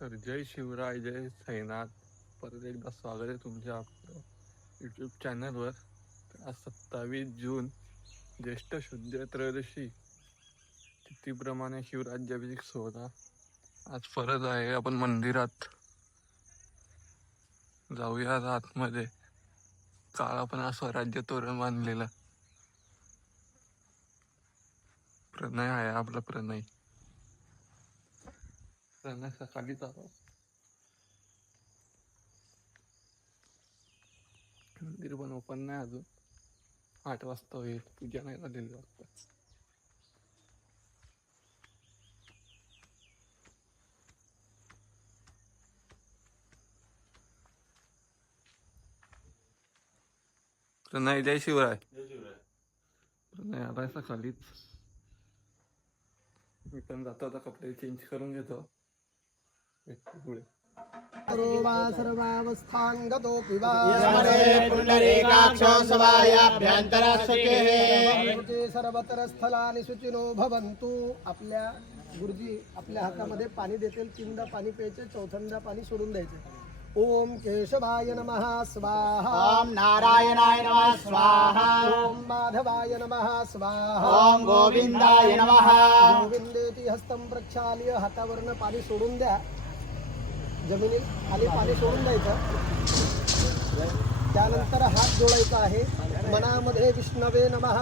तर जय शिवराय, जय साईनाथ. परत एकदा स्वागत आहे तुमच्या यूट्यूब चॅनलवर. तर आज 27 जून ज्येष्ठ शुद्ध त्रयोदशी तिथीप्रमाणे शिवराज्याभिषेक सोहळा आज परत आहे. आपण मंदिरात जाऊया आतमध्ये. काळा पण स्वराज्य तोरण बांधलेला प्रणय आहे आपला. प्रणय सकाळीच आला. मंदिर पण ओपन नाही अजून. 8 वाजता होईल. पूजा नाही झालेली वाटतं. प्रणय जय शिवराय. प्रणय आलाय सकाळीच. मी पण जातो आता, कपडे चेंज करून घेतो. पुढे सर्वावस्थांगतोऽपि वा पुण्डरीकाक्षो सभायाभ्यन्तरसुचिः सर्वत्र स्थलानि शुचिनो भवन्तु. आपल्या गुरुजी आपल्या हातामध्ये पाणी देतील. 3दा पाणी प्यायचे, 4थ्यांदा पाणी सोडून द्यायचे. ओम केशवाय नमः स्वाहा. ओम नारायणाय नमः स्वाहा. ओम माधवाय नमः स्वाहा. ओम गोविंदाय नमः. गोविंदेती हस्तं प्रक्षाल्य. हातावरनं पाणी सोडून द्या. जमिनीत खाली पाणी सोडून द्यायचं. त्यानंतर हात जोडायचा आहे. मनामध्ये विष्णवे नमः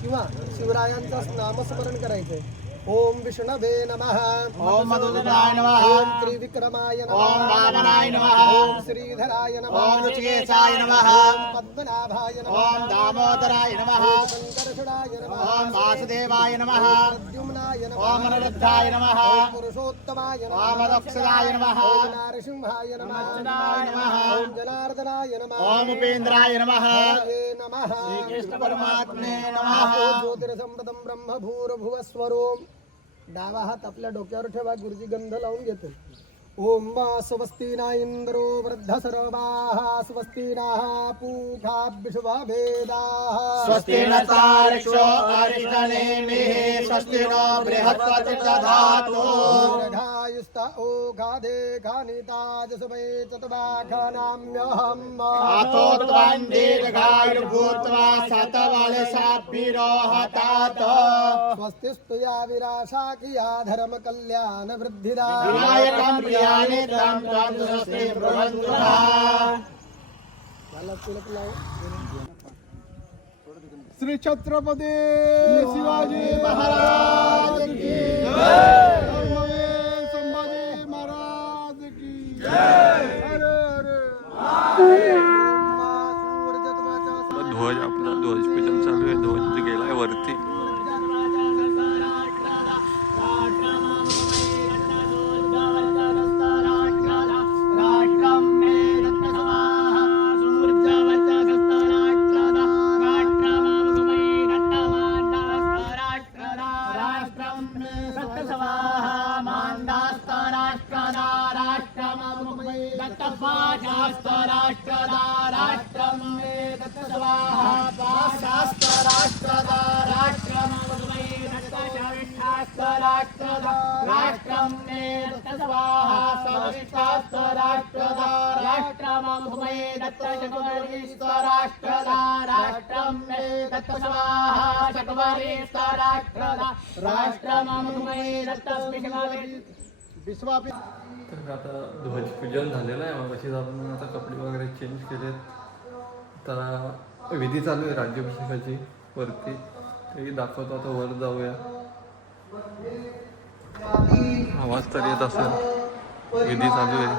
किंवा शिवरायांचं नामस्मरण करायचंय. ओम विष्णवे नमः. ओम मधुसूदनाय नमः. ओम त्रिविक्रमाय नमः. ओम वामनाय नमः. ओम श्रीधराय नमः. ओम ऋषिकेशाय नमः. ओम पद्मनाभाय नमः. ओम दामोदराय नमः. ओम संकर्षणाय नमः. ओम वासुदेवाय नमः. प्रद्युम्नाय नमः. ओम अनिरुद्धाय नमः. ओम पुरुषोत्तमाय नमः. ओम अदक्षदाय नमः. ओम नारसिंहाय नमः. अच्युताय नमः. ओम जनार्दनाय नमः. ओम उपेन्द्राय नमः. हरये नमः. श्रीकृष्ण परमात्मे नमः. ज्योतिरसमृतं ब्रह्म भूर्भुवस्वरोम. डावा हात आपल्या डोक्यावर ठेवा. गुरुजी गंध लावून घेतो. ओम वा स्वस्ति न इंद्रो वृद्धसर्वाः. स्वस्ति नः पूषा विश्ववेदाः. स्वस्ति न तार्क्ष्यो अरिष्टनेमिः. स्वस्ति नो बृहस्पतिर्दधातु. दीर्घायुस्त ओघादे घानिताजसवै चतुर्वाघनाम्यहम्. अतो त्वं दीर्घायुर्भूत्वा शतवर्षाभिरोहतात. स्वस्तिस्तु या विराशा किया धर्म कल्याण वृद्धिदा. विनायकं प्रियाणि तं त्वं स्वस्ति ब्रुवन्तु नः. याला तिलक लावू. श्री छत्रपती शिवाजी महाराज की जय. धर्मवीर संभाजी महाराज की जय. हरे हरे. ध्वज आपला ध्वज पूजन चालू आहे. ध्वज गेलाय वरती. तर आता ध्वज पूजन झालेलं आहे. मग अशीच आपण आता कपडे वगैरे चेंज केलेत. आता विधी चालू आहे राज्याभिषेकाची वरती. तेही दाखवतो. आता वर जाऊया. आवाज तर येत असेल. विधी चालू आहे.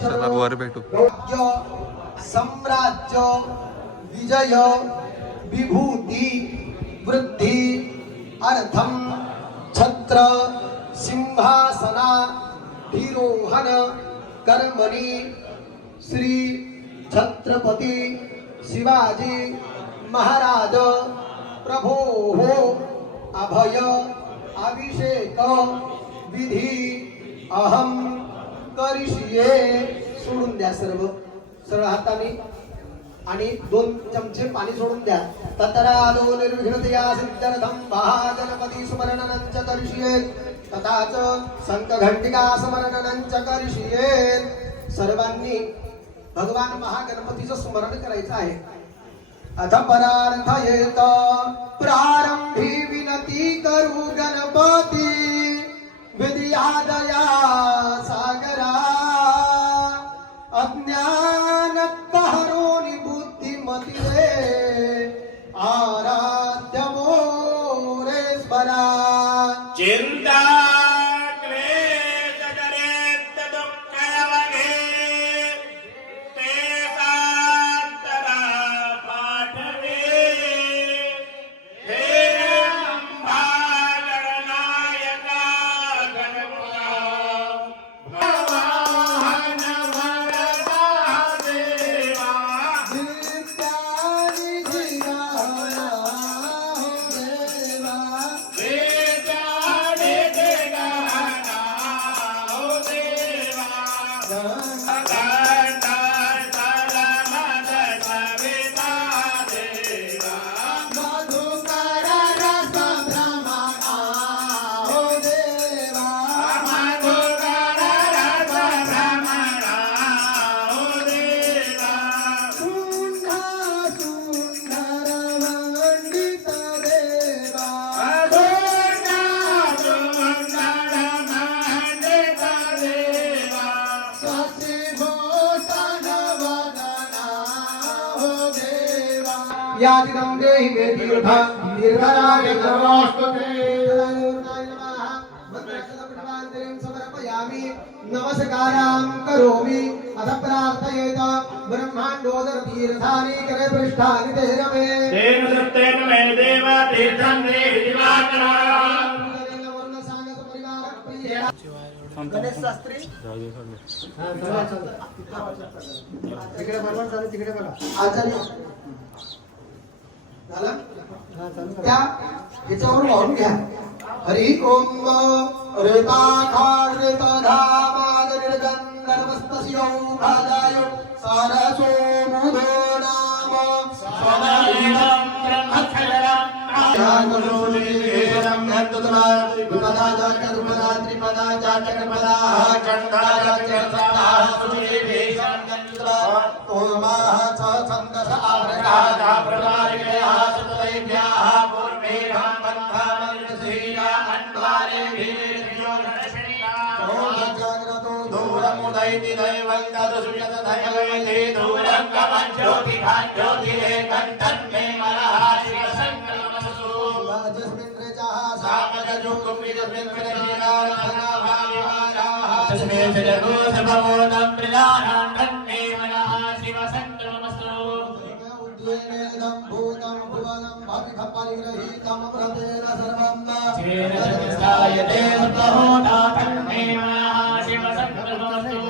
चला वर भेटू. साम्राज्य विजय विभूती वृद्धि अर्थम छत्र सिंहासना धिरोहन कर्मणि श्री छत्रपती शिवाजी महाराज प्रभो अभय अभिषेक विधी अहम करिष्ये. सोडून द्या सर्व सरळ हाताने आणि 2 चमचे पाणी सोडून द्या. ततरादो निर्विघ्नतया सिद्धर्थम महागणपती स्मरणं च करिष्ये. तथाच संत घंटिका स्मरणंच करिष्येत. सर्वांनी भगवान महागणपतीचं स्मरण करायचं आहे. अथ परार्थ येत प्रारंभी विनती करू गणपती विद्यादया सागरा. अज्ञान हरोनी बुद्धिमती रे आराध्य मोरेश्वरा. चिंता क्लेश दरिद्र दुःख वगे ते सातरा पाठवे. हे अंबा गणनायका गणपुरा भगवान वरदा देवा. विद्यानि दिगाया देवा. वेदाने देगाना हो देवा. अखंड सलमद सविता देवा. मधुकर रस भ्रमणा हो देवा. मधुकर रस भ्रमणा हो देवा. सुंदर सुंदर मंडित देवा. अधुना सुंदर मंडित देवा. शशिभूषण वदना हो देवा. यादिदं देहि मे तीर्थ तीर्थराज नमोस्तुते. समर्पयामि नमस्कारां करोमि. अथ प्रार्थयेत ब्रह्माण्डोदर तीर्थानि करे पृष्ठानि ते रमे. तेन दत्तेन मे देव तीर्थं देहि दिवाकरा. गणेश शास्त्री तिकडे बघा चालू तिकडे बघा. आचार्य झालं त्या ह्याच्यावरून वाहून घ्या. हरि ओम रेताखार रेतधामाग निर्गंधर्वस्तस्यो भाजाय सारसो मुदो नाम स्वदलितं ब्रह्मचर्यं ध्यानोनिकेरं नन्दुतमा विपदाचार्य त्रिपदाचार्य चण्डाचार्य सुरेभेशं नन्दुतमा ओमाः च छन्दस आवृताः प्रदारिकयाः सुतदैव्याः पूर्वेहां बन्धामनिर्धीया अन्वारे भीर्यो गणश्रीयाः. जाग्रतो दूरमुदैति दैवं तदसुयत धैवैति दूरं गमज्योतिभां ज्योतिरेकं तन्मे मनः शिवसङ्कल्पमस्तु. तस्मै जगो सर्वभूतं प्रजानां तन्मे मनः शिवसङ्कल्पमस्तु. चेरजगस्तायते सर्वभूता तन्मे मनः शिवसङ्कल्पमस्तु.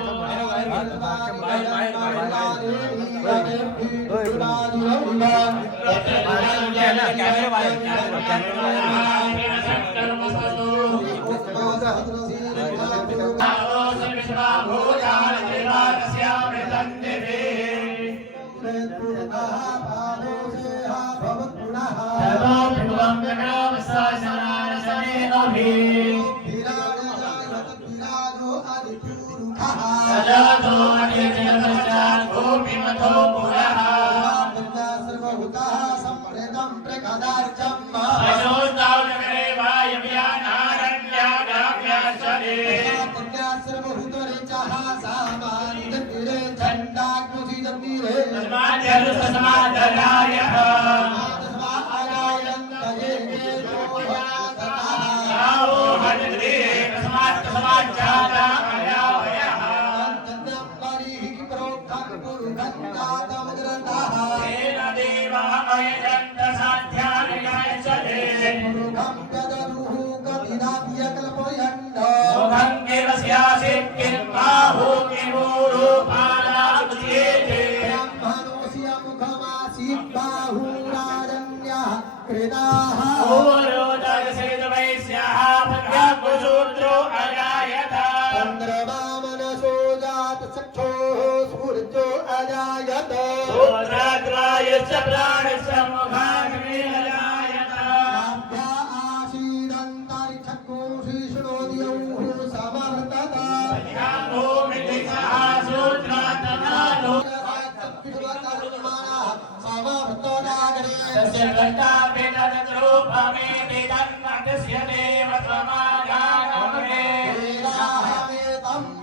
वेदाहमेतं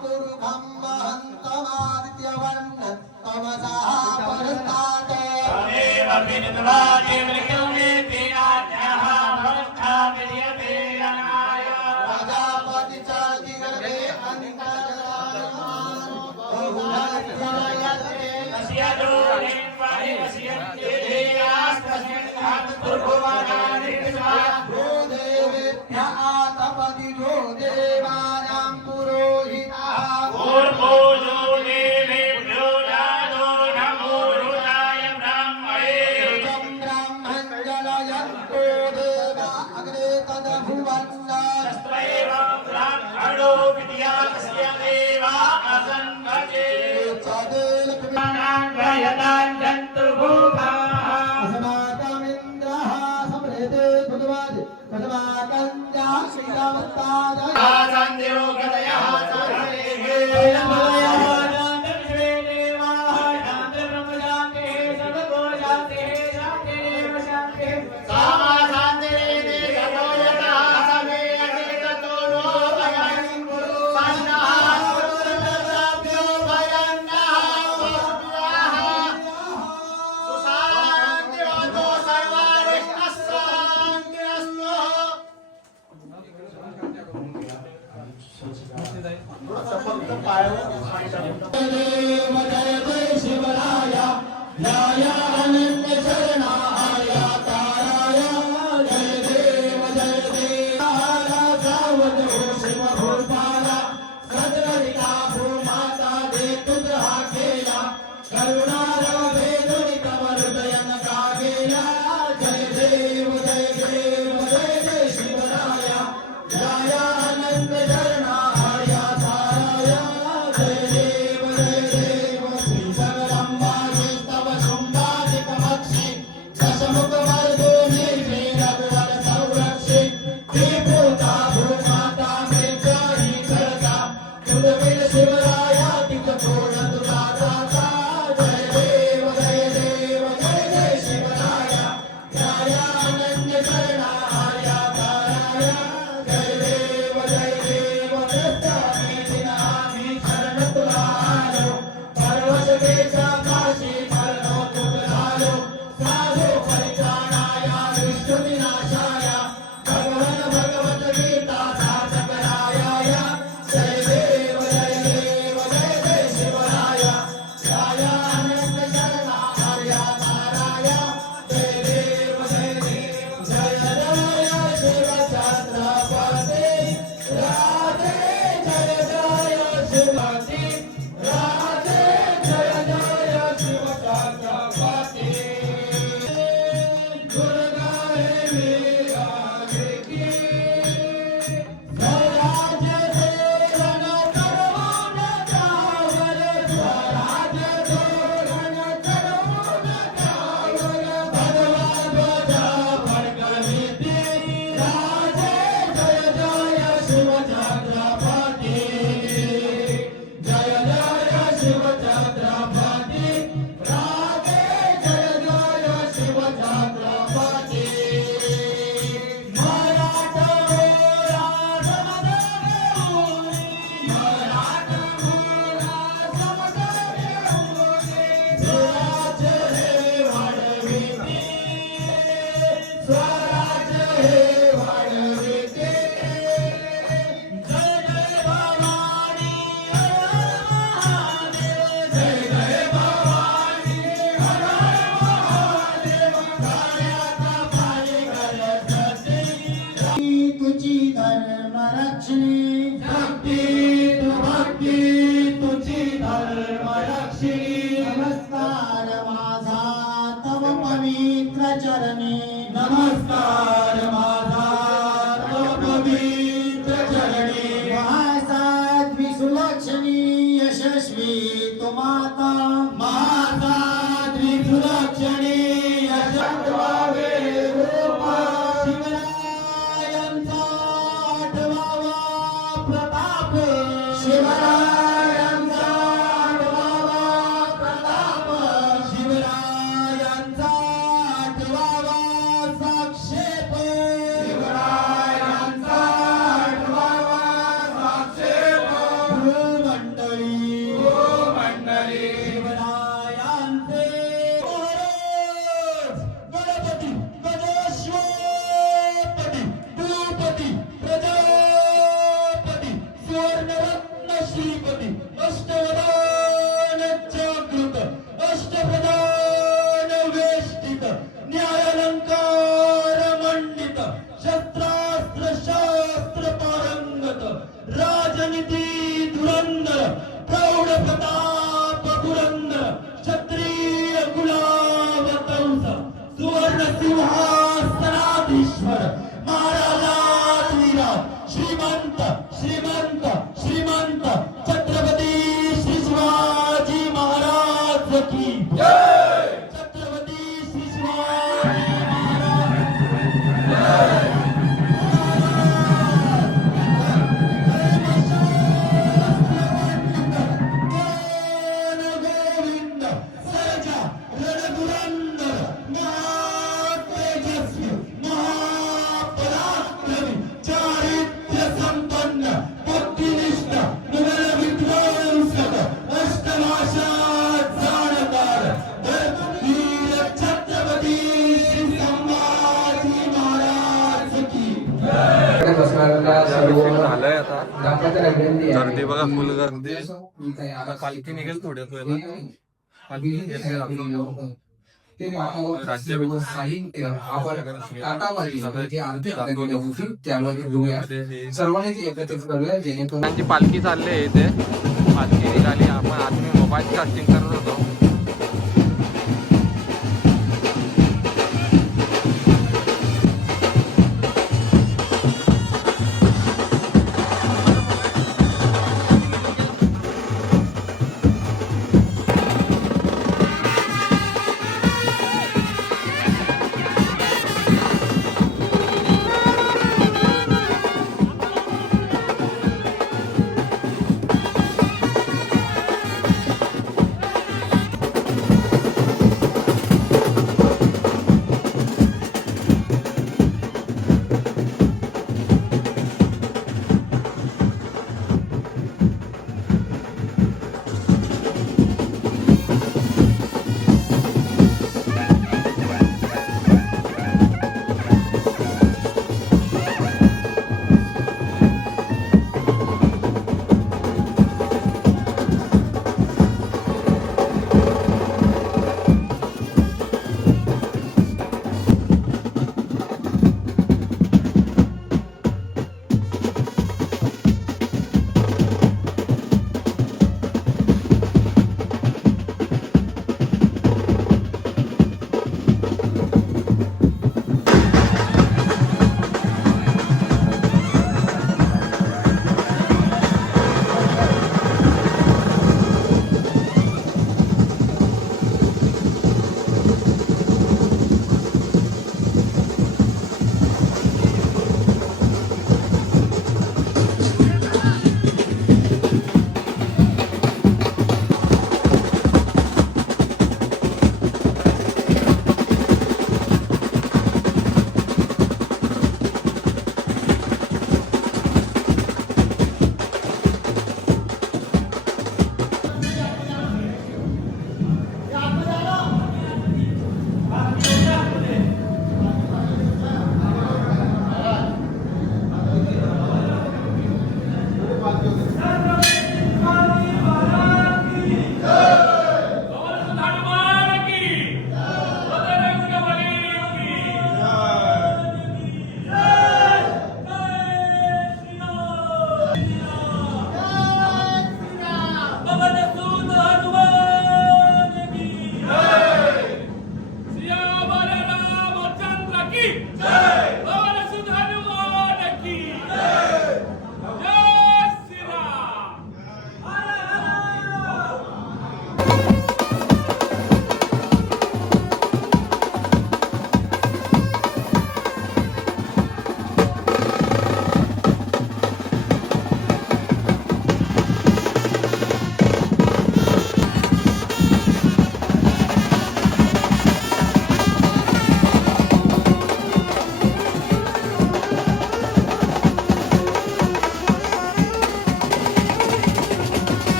पुरुषं महन्तमादित्यवन् तमसः परस्तात् प्रजापति च दिगर्भे अन्तरायमानो बहुलायते देवेभ्य आतपतिजो देवानां पुरोहितः तं ब्रह्मं जनयन्तो देवा अग्रे तदभुवन्न अस्माकमिन्द्रः समृते भगवद् तस्माकञ्जा श्रीरामस्तादय शिवरायांचा आठवावा श्रीपती अष्टवदान जागृत अष्टप्रधान वेष्टित न्यायालंकार मंडित शस्त्रास्त्र शास्त्र पारंगत राजनीती धुरंधर प्रौढ प्रताप पुरंदर क्षत्रिय गुलाबतंस सुवर्ण सिंहासनाधीश्वर महाराजाधिराज श्रीमंत श्रीमंत श्रीमंत छत्रपती श्री शिवाजी महाराज की जय छत्रपती श्री शिवाजी गोविंद सरजा रणधुरंधर महातेजस्वी महापराक्रमी चारित्र्य संपन्न भक्तिनिष्ठ मुघल विध्वंसक अष्टभाषा जाणकार धर्मवीर छत्रपती श्री संभाजी महाराज की झालंय आता गर्दी बघा, फुल गर्दी. आता पालखी निघेल थोड्याच वेळेला. पालखी येते आपली. सर्वांनी एकत्रित करूया जेणेकरून त्यांची पालखी चालली आहे इथे. पालखी निघाली. आपण आधी मोबाईल कास्टिंग करत होतो.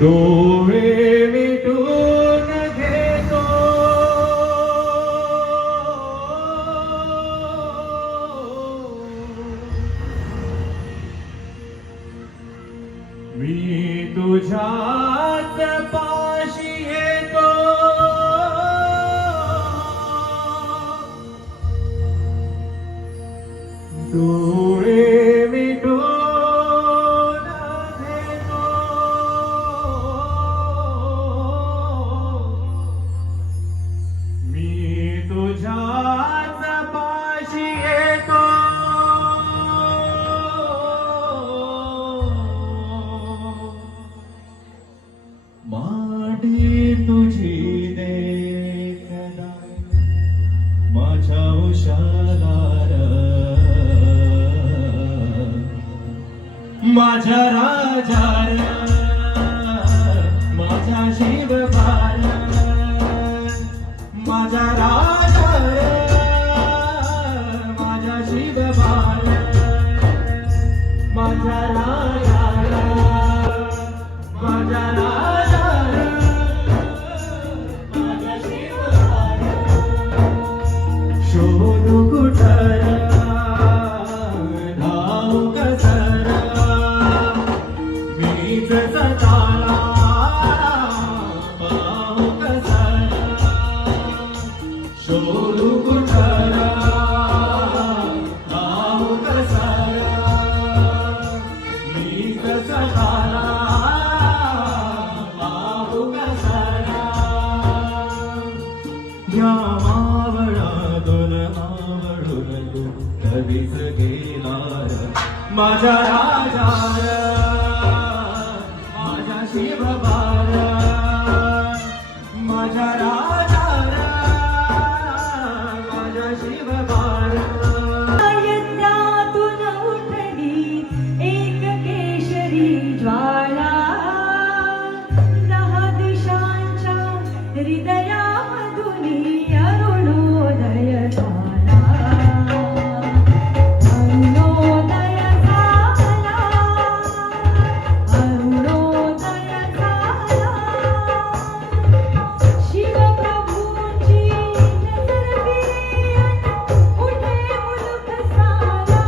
डोळे मिटून घेतो मी तुझ्याच पाशी येतो डोळे मिटून माटी तुझी देखना माझ्या उशाला माझ्या राजार माझ्या शिवबार माझ्या राजार माझ्या शिवबार माझ्या राजार माझ्या राजार माझ्या शिवबार शोधू कुठं धाव कसरा मीच सताला पाहू कसरा शोधू कुठं धाव कसरा मीच सताला पाहू कसरा या मावळातून आवडून तू कधीच गेलार माझ्या राजार माझ्या शिवबार माझ्या राजार माझ्या शिवबार यज्ञातून उठली एक केशरी ज्वाला 10 दिशांच्या हृदयामधून अरुणोदय झाला अरुणोदय झाला अरुणोदय झाला शिवप्रभूंची नजर फिरून उठे मुलुख साला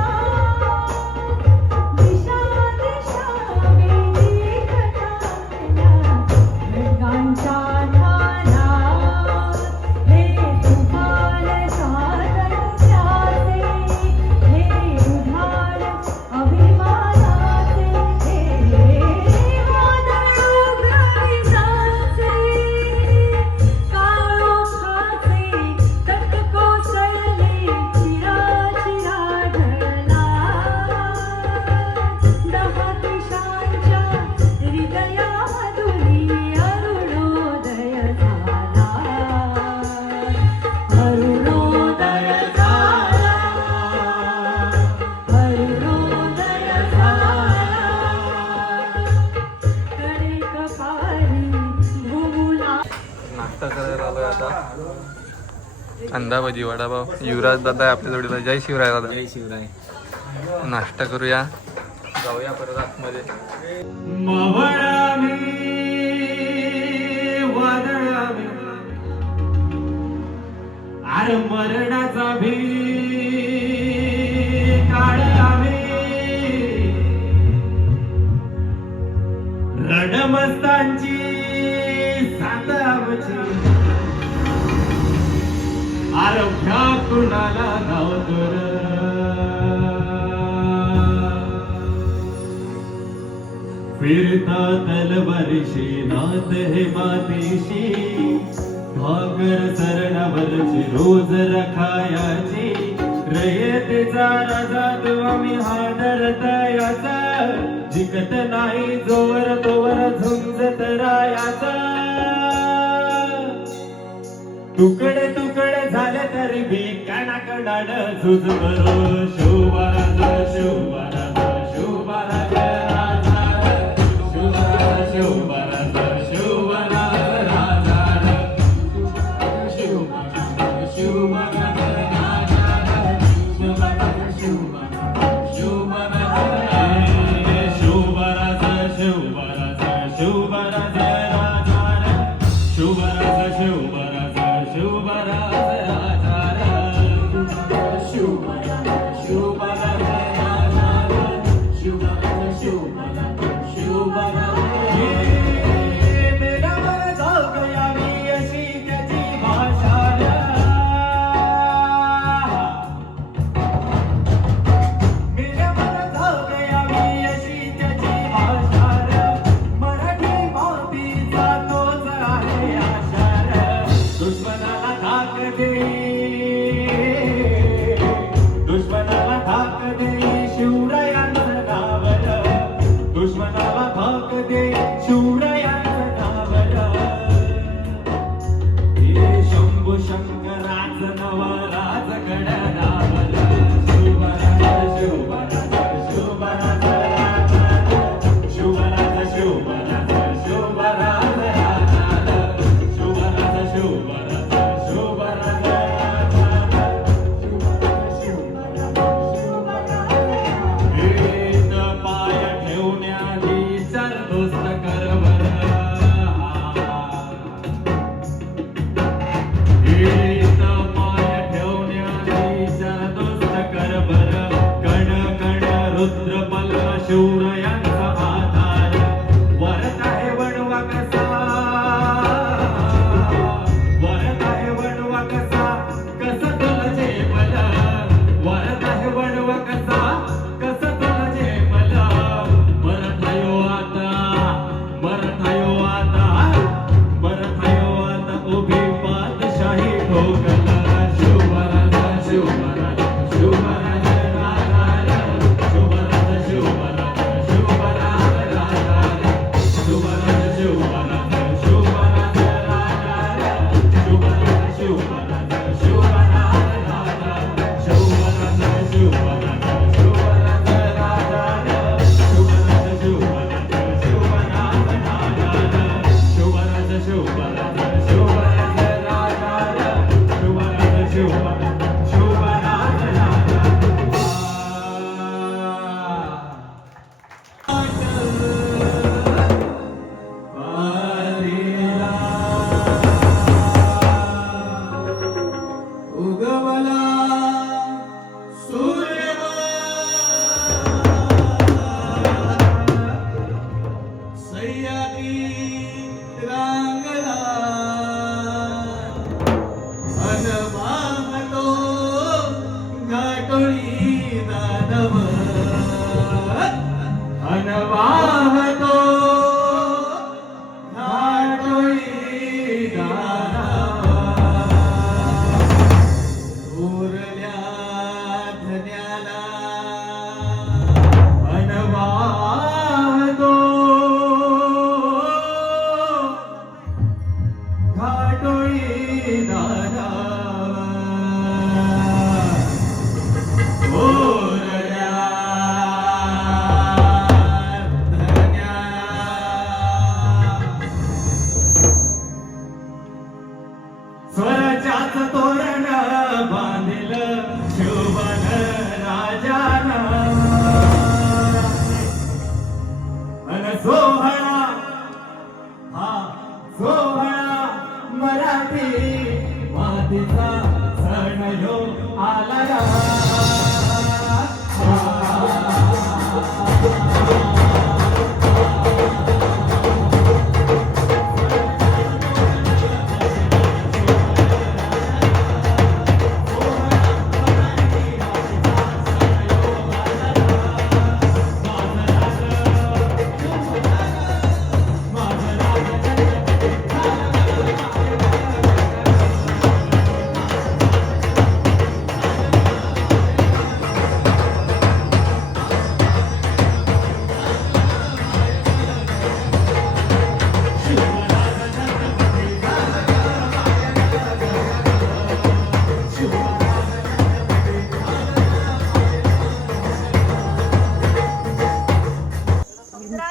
दिशा दिशा वेदी कटाकल्या खड्गांच्या ढाला हे तुफान स्वातंत्र्याचे हे उधाण अभिमानाचे हे वादळ उग्रविजांचे काळोखाचे तट कोसळले चिराचिरा ढळला 10 दिशांच्या हृदयामधून अरुणोदय झाला अरुणोदय झाला अरुणोदय झाला कडेकपारी भूमुला नाश्ता करायला आलोय आता कांदा भजी वडापाव युवराज दादा आहे आपल्या जोडीला जय शिवराय दादा जय शिवराय नाश्ता करूया जाऊया परत आतमध्ये मावळावी वादळावी अरे मरणाचा भी काळावी रणमस्तांची सातावची आरोग्या कुणाला धावतर फिरता तलवारीशी नात हे मातीशी भागर सरणावरची रोज रखायाची रयतेचा राजा तो आम्ही हादरतायाचा जिकत नाही जोवर तोवर झुंजत रायाचा तुकडे तुकडे झाले तरी भी कणाकणाड झुज बरो शिवराज शिवराज शिवराज राजा शिवराज शिवराज शिवराज राजा शिवराज शिवराज राजा शिवराज शिवराज शिवराज शिवराज शिवराज राजा शिवराज शिवराज शिवराज राजा शिवराज शिवराज राजा शिवरायांचा आधार वरत आहे वणवा कसा वरत आहे वणवा कसा कसा तुला जेवल वरत आहे वणवा कसा कसा तुला जेवल मरत आयो आता मरत आयो आता मरत आयो आता उभी पातशाही ठोकला शिवराज शिवराज शिवराज राजा शिवराज शिवराज शिवराज राजा शिवराज शिवराज शिवराज राजा शिवराज शिवराज शिवराज राजा शिवराज शिवराज शिवराज राजा शिवराज शिवराज शिवराज राजा शिवराज शिवराज शिवराज राजा शिवराज शिवराज शिवराज उगवला सूर्य सह्याद्री रांगला अनवाहतो घाटोळी दानव अनवाहतो घाटोळी दानव उरल्या धन्याला अनवाहतो घाटोळी दानव उरल्या धन्याला स्वराज्याचं तोरण बांधिल शिवबन राजानं अन सोहळा हा सोहळा मराठी मातीचा सण ह्यो आला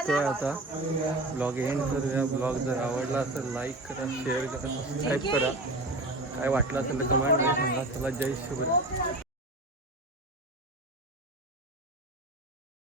तर आता ब्लॉग एंड करूया. ब्लॉग जर आवडला असेल लाईक करा, शेअर करा, सबस्क्राईब करा. काय वाटलं असेल तर कमेंटमध्ये सांगा. चला जय शिवराय.